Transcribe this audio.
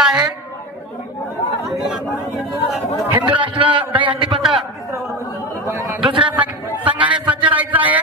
झालेला आहे। हिंदू राष्ट्र दहीहंडी पथक दुसऱ्या संघाने सज्ज राहायचं आहे।